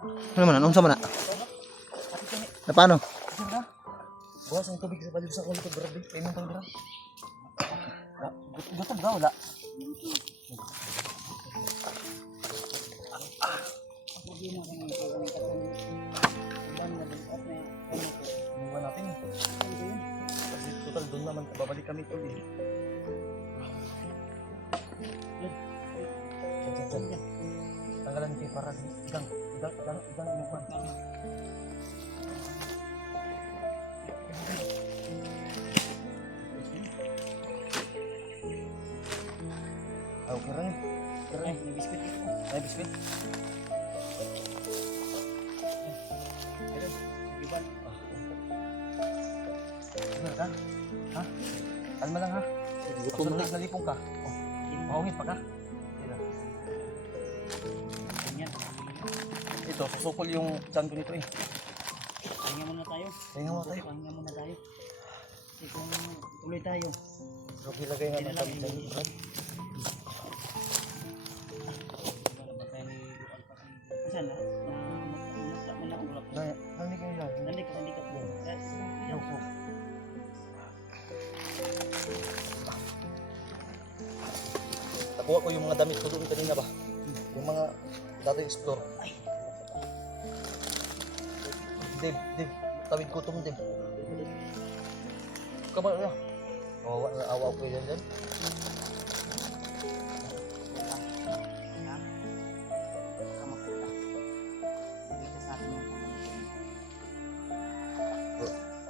Ano man, anong sama na? Na paano? Bukas ang tubig sa baliw sa kulit ko, grabe. Kailan pang gram? Gutom ka, wala. Iwan natin eh. Kasi total doon naman, babalik kami ito eh. Yan. Tanggalan kayo para igang yung kwan. Okay rin. May biskuit dito. May biskuit. Ayun, iban. Ano ka? Ha? Kalma lang ha. Gutom na. Nalipong ka. Oh, mahungit pa ka. Ito, susukol yung tiyan ko nito eh. Pahinga muna tayo. Pahinga muna tayo. Kasi kung tuloy tayo. So, ilagay nga ng tabi dyan. Saan na? Nandi kayo lang. Nandi ka po. Yoko. Nakuha ko yung mga damit ko doon kanina ba? Yung mga dating explore. Dib, tawid ko itong dib. Kamal na. Awa ko yan dyan.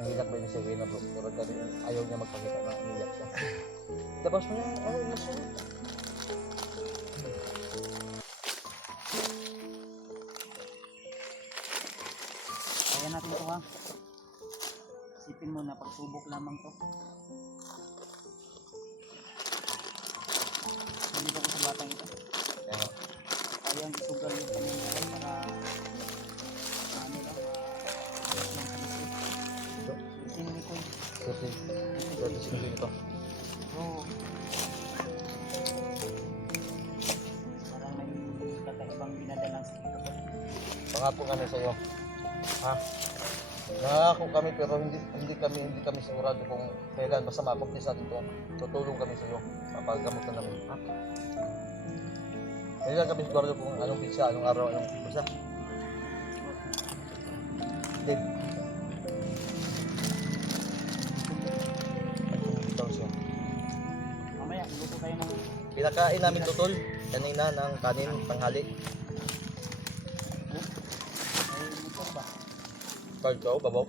Ang hilak ba niya siya na bro? Pero ayaw niya magpakita na umiyak siya. Labas mo niya, ano mas yun? Kaya natin ito ha. Isipin mo na pagsubok lamang to. Hindi ko sa batang ito. Kaya ang isugal yung kanyang para ano lang sino ni Koy? Dati sino ito? Oo. Parang may kakaibang dinadalang sa kita ko. Pangako kami sa iyo. Ha? Nangako kami pero hindi kami sigurado kung kailan basta ma-accomplish natin ito. Tutulong kami sa iyo. Papagamot na namin. Ha? Hindi lang kami sigurado kung anong pizza, anong araw, anong basta. Dave. Mamaya, luto tayo ng Pinakain namin tutol kanina ng kanin tanghali. motor ba? Pagkaw, babaw.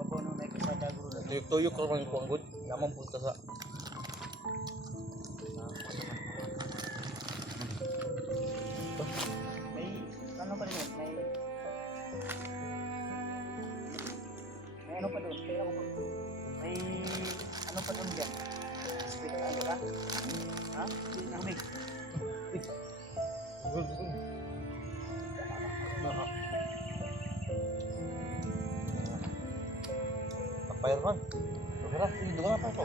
Bago nung naikasada guro na. Tuyok-tuyok ko naman yung kuwanggod. Namang punta sa... May, ano pa rin yun? May ano pa doon? May ano pa doon dyan? Speak ano ka? Ha? Hindi na kami. Pagpayarman. Pagpayarman. Hindi doon nga pa ito.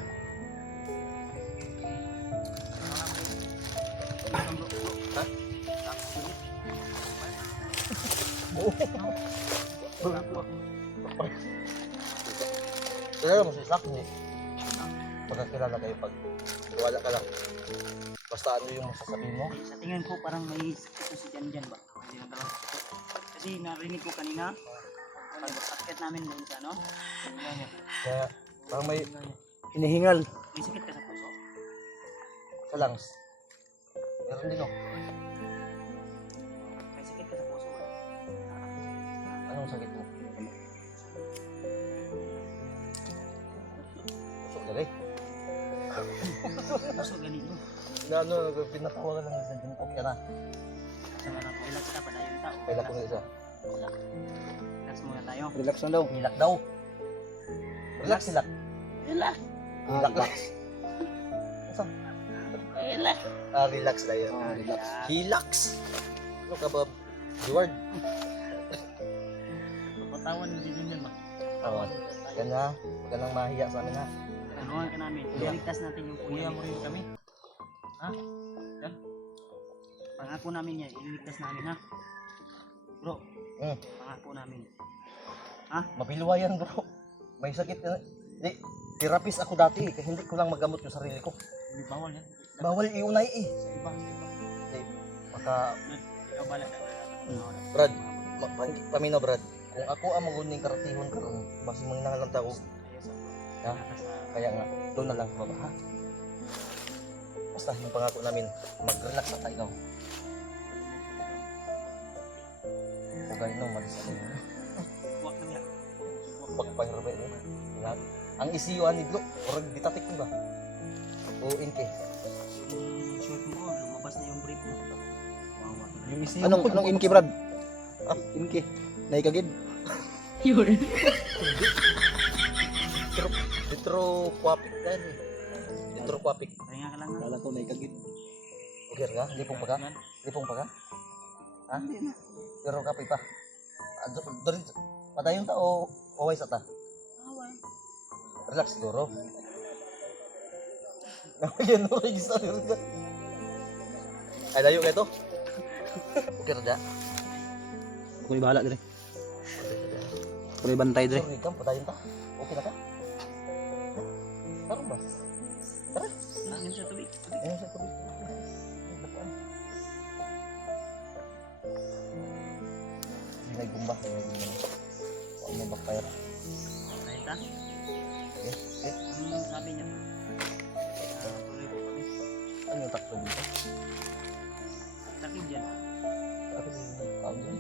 Ha? Kilala mo si Sak, hindi? Pagkakilala kayo pag wala ka lang. Basta ano yung masasabihin mo? Sa tingin ko parang may sakit si Jan Jan ba? Hindi na talaga. Kasi narinig ko kanina pag-akit namin doon sa ano? Kaya parang may hinihingal May sakit ka sa puso. sa lungs. Meron din o. May sakit ka sa puso. Anong sakit mo? Pusok na rin. Puso ganito. Na ano, pinatawa ka lang sa dyan. Okay na. Sa mga relax ka pa tayo yung tao. Kailan ko na isa. Relax muna tayo. Relax lang daw. Hilak daw. Relax, hilak. Relax. Hilak lang. Asa? Relax. Relax na yun. Relax. Hilax. Ano ka ba? Edward? Papatawan din yun ba? Oo. Yan na. Huwag ka nang mahiya sa amin ha. Anuhan ka namin. Iligtas natin yung kuya mo rin kami. Ha? Yan. Pangako namin yan. Iligtas namin ha. Bro, Hmm. pangako namin. Mabilwayan bro. May sakit na. Di, therapist ako dati kasi hindi ko lang magamot yung sarili ko. Hindi bawal yan. Bawal iunay eh. Sa iba. Di, maka, Ikaw bala. Brad, paminaw Brad. Kung ako ang maguning karatihon karon, basi manginahal lang tao. Ha? Kaya nga, doon na lang sa baba ha. Basta yung pangako namin, mag-relax na tayo. Huwag kayo nung malis na yun. Huwag na niya. Pagpahirap yun. Ang isiyuan ni Glo, orag ditatik mo ba? O inke. Yung short mo, lumabas na yung brief mo. Wawa. Yung isiyo Anong inki, Brad? Inki. Naikagid. Ditro kwapik kan. Ditro kwapik. Pahinga ka lang ha. Kala ko naikagid. Okay ka? Lipong pa ka? Lipong pa ka? Ha? Hindi na. Pero kape pa. Doon, padayon ta o away sa ta? Away. Relax siguro. Yan mo register ka. Ay layo ka ito. Okay ra da. Ako ni bahala dire. Ako ni bantay dire. Sorry kam padayon ta. Okay na ka? Karon ba? Angin sa tubig. Ayun sa tubig. May gumba. Huwag mo backfire. Dahil ta? Yes, yes. Ang sabi niya. Tuloy ko kami. Ano yung takto dito? Sakit dyan. Ako yung kaon dyan.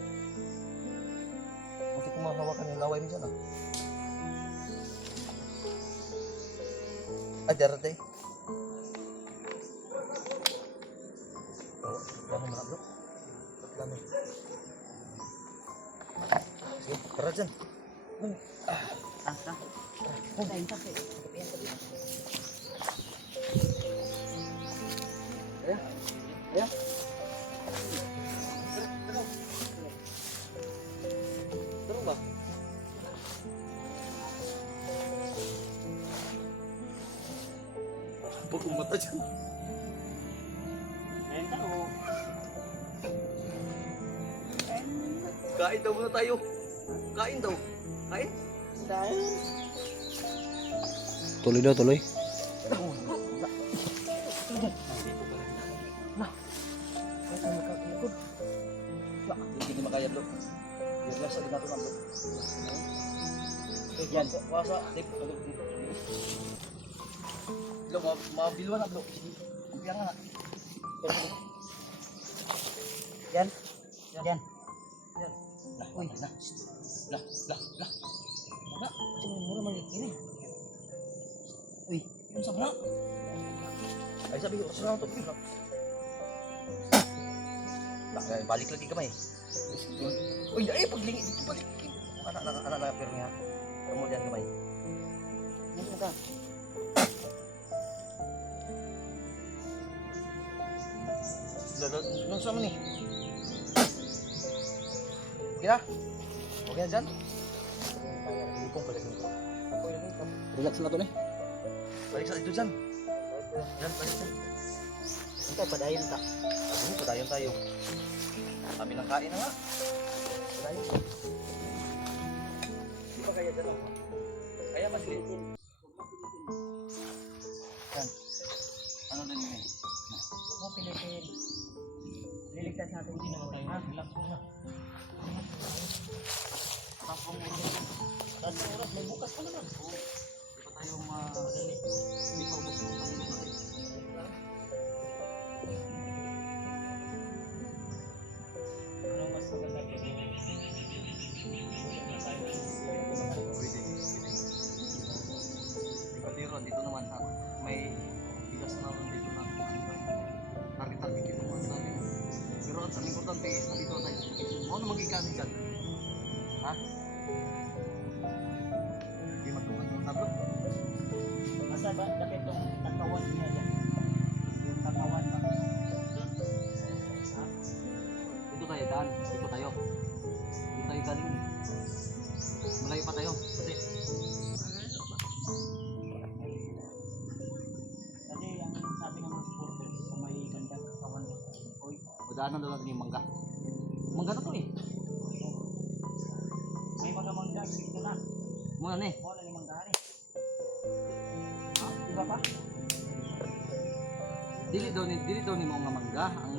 Kasi kung mahawakan yung laway mo dyan ah. Ah, darating. Lama na bro. Lama. Sige, tara dyan. Dahil ta. Ayan. Ayan. Tara ba? Huwag kong mata dyan. Dahil ta o. Kain daw muna tayo. Kain daw. Kain? Dahil. Tuloy daw, tuloy. Hindi makaya bro. Yung nasa natin ang bro. Yan, kuwasa. Dip, tulog dito. Bro, mabilwa na bro. Kumpiya nga na. Yan. Yan. Yan. Lah, uy, lah. Lah, lah, lah. Mga, kasi mura magiging. Uy, yung sabna. Ay, sabi ko, rasalan ito. Balik lagi kamay. Uy, ay, paglingi. Balik. Anak na, pero nga. Kemudian kamay. Yan mo ka. Nung sama nih. Kira? Oke na dyan? Lipong balik dito. Relax na to ni. Balik sa ito dyan. Dyan, balik dyan. Ito, padayon ta. Padayon tayo. Kami nang kain na nga. Padayon. Di ba kaya dyan ako? Kaya maslit. Yan. Ano na nyo? Ako Pilipin. Liligtas natin sino tayo. Ha? Relax mo na. Tapong oras, may bukas pa naman. Di ba tayo madali? Hindi pa ubos mo tayo madali. Anong mas maganda dito? Pwede. Pero dito naman ha, may bigas na dito na target dito naman natin. Pero ang importante is nandito tayo sa kitchen. Ano magigamit dyan? Ha? Hindi magtukan yung tablo. Asa ba? Dapat itong katawan niya yan. Yung katawan ba? Ha? Dito tayo daan. Dito tayo. Dito tayo galing. Malayo pa tayo. Kasi Kasi ang sabi ng mga supporters sa may gandang katawan niya. Oy, madaanan daw natin yung mangga. Mangga na to eh. Muna ni. Mo na ni manggari. Di ba pa? Dili daw ni mo nga mangga. Ang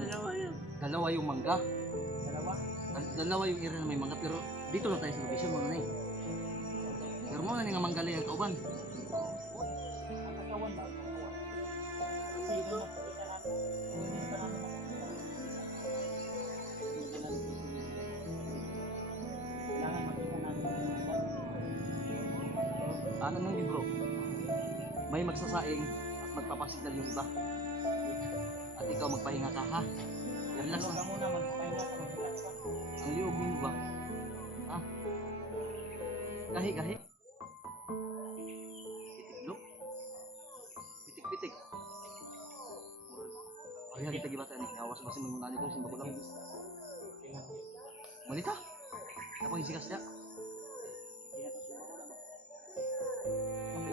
dalawa yung mangga. Dalawa. Ang dalawa yung area na may mangga pero dito lang tayo sa location mo na ni. Pero mo na ni nga manggali ang kauban. Ang katawan ba? Kasi ito na kita natin. Hindi pa namin kailangan makita namin yung mga Ano nang bro? May magsasaing at magpapasignal yung iba. At ikaw magpahinga ka ha. Relax Huwag na. ka muna magpahinga ka, mag-relax ka. Ang liog mo ba? Ha? Kahi. Pitik-lok. Pitik-pitik. Ay, kita gibata ni. Awas masih menggunakan itu simba ko lang. Malita. Apa yung sikas niya?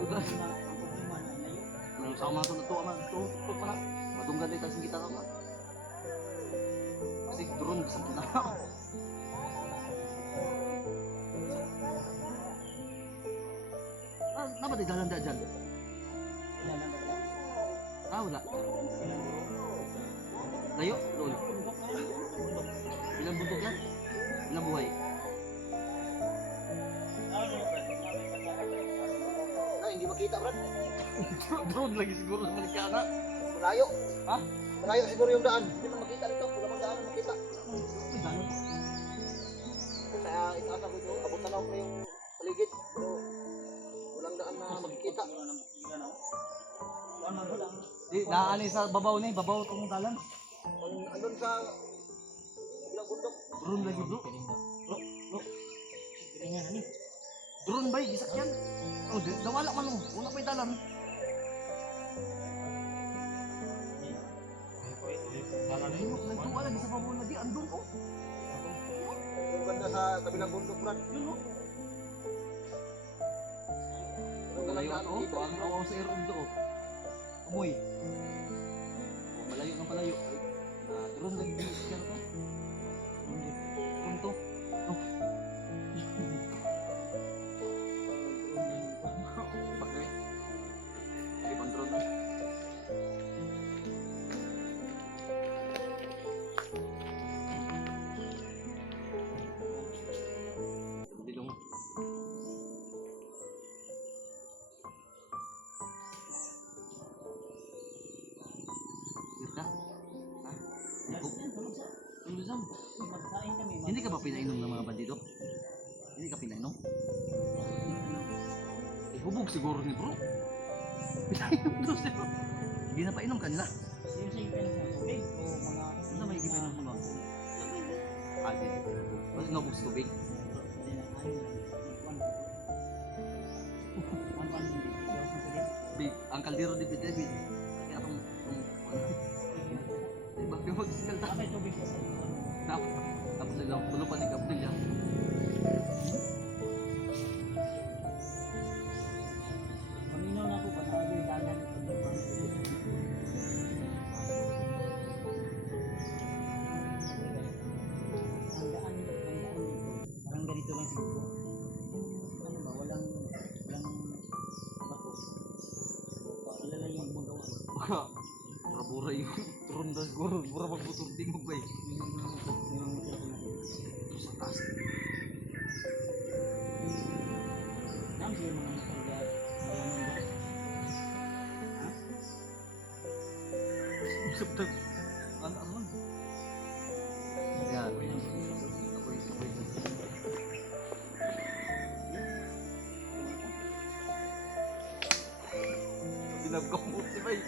Udah. Sama to to ama to pala. Madunggan dito sa kita ka. Kasi drone sa kita. Napa di dalan dyan? Wala. Layo? Lol. Ilang bundok yan? Ilang buhay? Hindi makita, Brad. Drone lagi siguro sa malikana. Malayo. Ha? Malayo siguro yung daan. Hindi man makita dito. Wala mang daan makita. Kaya itaasa ko ito. Abot na ako yung paligid. Pero walang daan na makikita. Di, naani sa babaw ni, babaw tong dalan. Andun sa ilang bundok. Drone lagi bro. Kaya nga ni. Drone ba? Isak yan. Oh, nawala man oh. Una pa'y dalan. Nagtuwa lagi sa babaw lagi. Andun oh. Yung banda sa kabilang bundok, Brad. Yun oh. Walang Malayo daan oh. dito. Ang awaw sa aeron do oh. Umoy. Oh, malayo ng palayo. Ay, drone lagi isak yan to. Drone to. Oh. Bakit? Di kontrol na. Dilong. Sir ka? Ha? Tulusam. Magsain kami. Hindi ka ba pinainom ng mga bandido? Hindi ka pinainom? Hubog siguro ni bro. Pinainom daw siya. Hindi na painom kanila. Yung singkan sa tubig o mga Ano may gipainom mo ba? Ate. Mas nabog sa tubig. Big, ang kaldero di David. Kaya itong diba yung magsigal ta? Tapos nila, tulo pa ni Gabriel yan. Paminaw na ako pa sa adoy dalan. Ang daan parang ganito lang siguro. Ano ba, walang bato. Wala lang yung magawa. Baka, bura yung turon na siguro. Bura magbutor tingog ba eh. Ito sa taas. Naam siya mga nakalagay. Sabtag. Ano? Yan. Apoy. Sinabgok mo si Bay.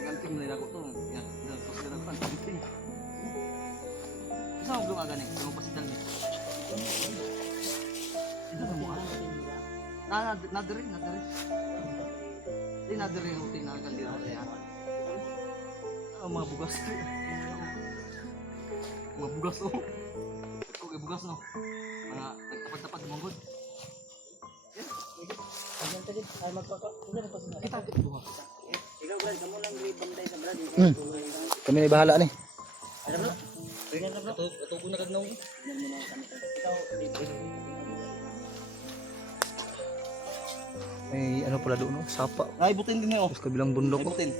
Tinganting na ako to. Yan. Tapos na ako ang tinganting. Isa mo blong aganing. Sa mga pasidal niya. Ito na mo ah. Nadiri. Di nadiri yung routine na kaldero sa yan. Mga bugas. Mga bugas oh. Ito kay bugas no. Mga nagtapad-tapad mangod. Ayan tadi, ay magpapa. Sila magpapa. Kita buha. Ikaw Brad, kamu lang banday sa Brad. Kami na bahala ni. Ano bro? Tingnan na bro. Ito ko nagagnaw. Tingnan mo na kami. Ikaw, May ano pala doon, no? Sapa. Ay, butin din na yun. Tapos kabilang bundok. Ay, butin.